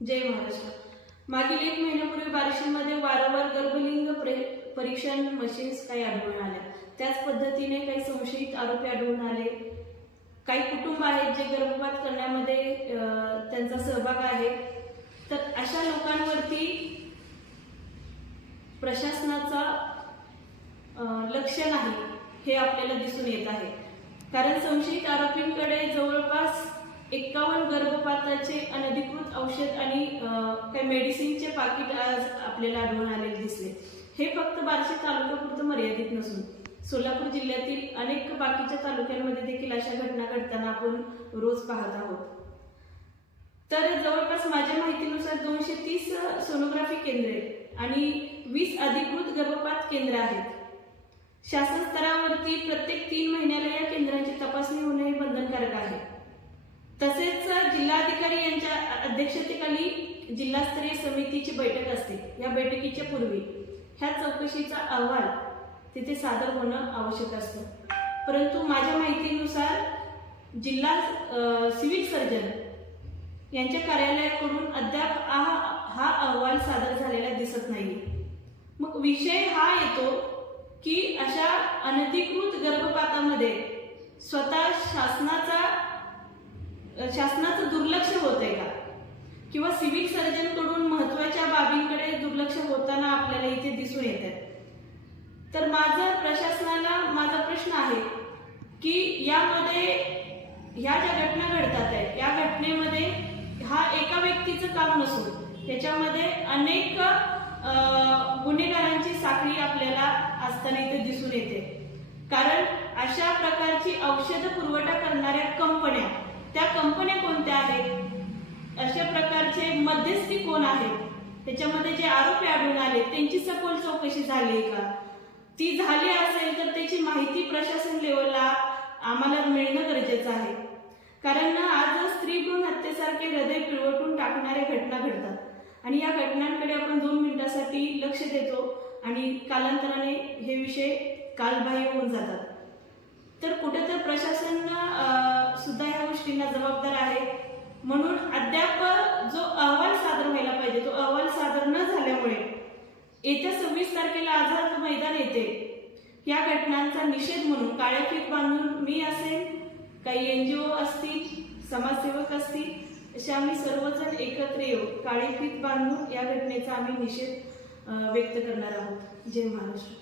जय महाराष्ट्र. मागील 1 महिन्यापूर्वी बार्शीमध्ये वारंवार गर्भलिंग परीक्षण मशीन्स काही आढळून आल्या. त्याच पद्धतीने काही संशयित आरोपी आढळून आले. काही कुटुंब आहेत जे गर्भपात करण्यामध्ये त्यांचा सहभाग आहे. तर अशा लोकांवरती प्रशासनाचा लक्ष नाही हे आपल्याला दिसून येत आहे. कारण संशयित आरोपींकडे जवळपास 51 गर्भपाताचे अनधिकृत औषध आणि काही मेडिसिनचे पाकिट आज आपल्याला आढळून आलेले दिसले. हे फक्त बार्शी तालुक्यापुरतं मर्यादित नसून सोलापूर जिल्ह्यातील अनेक बाकीच्या तालुक्यांमध्ये देखील अशा घटना घडताना आपण रोज पाहत आहोत. तर जवळपास माझ्या माहितीनुसार 230 सोनोग्राफी केंद्रे आणि 20 अधिकृत गर्भपात केंद्र आहेत. शासन स्तरावरती प्रत्येक 3 महिन्याला या केंद्रांची तपासणी होणे हे बंधनकारक आहे. तसेच जिल्हाधिकारी यांच्या अध्यक्षतेखाली जिल्हास्तरीय समितीची बैठक असते. या बैठकीच्या पूर्वी ह्या चौकशीचा अहवाल तिथे सादर होणं आवश्यक असतं. परंतु माझ्या माहितीनुसार जिल्हा सिव्हिल सर्जन यांच्या कार्यालयाकडून अद्याप हा अहवाल सादर झालेला दिसत नाही. मग विषय हा येतो की अशा अनधिकृत गर्भपातामध्ये स्वतः शासनाचं दुर्लक्ष होतंय का, किंवा सिव्हिल सर्जनकडून महत्त्वाच्या बाबींकडे दुर्लक्ष होताना आपल्याला इथे दिसून येतात. तर माझा प्रश्न आहे की यामध्ये ह्या ज्या घटना घडतात आहेत या घटनेमध्ये हा एका व्यक्तीचं काम नसून त्याच्यामध्ये अनेक गुन्हेगारांची साखळी आपल्याला असताना इथे दिसून येते. कारण अशा प्रकारची औषध पुरवठा करणाऱ्या कंपन्या, त्या कंपन्या कोणत्या आहेत, अशा प्रकारचे मध्यस्थी कोण आहेत, त्याच्यामध्ये जे आरोपी आढळून आले त्यांची सखोल चौकशी झाली का, ती झाली असेल तर त्याची माहिती प्रशासन लेवलला आम्हाला मिळणं गरजेचं आहे. कारण आज स्त्री भ्रूण हत्येसारखे हृदय पिळवटून टाकणाऱ्या घटना घडतात आणि या घटनांकडे आपण 2 मिनिटांसाठी लक्ष देतो आणि कालांतराने हे विषय कालबाह्य होऊन जातात. तर कुठेतरी प्रशासन सुद्धा ह्या गोष्टींना जबाबदार आहे. म्हणून अद्याप जो अहवाल सादर व्हायला पाहिजे तो अहवाल सादर न झाल्यामुळे येत्या 26 तारखेला आझाद मैदान येते या घटनांचा निषेध म्हणून काळे फीत बांधून मी असेल, काही NGO असतील, समाजसेवक असतील, असे आम्ही सर्वजण एकत्र येऊन काळे फीत बांधून या घटनेचा आम्ही निषेध व्यक्त करणार आहोत. जय महाराष्ट्र.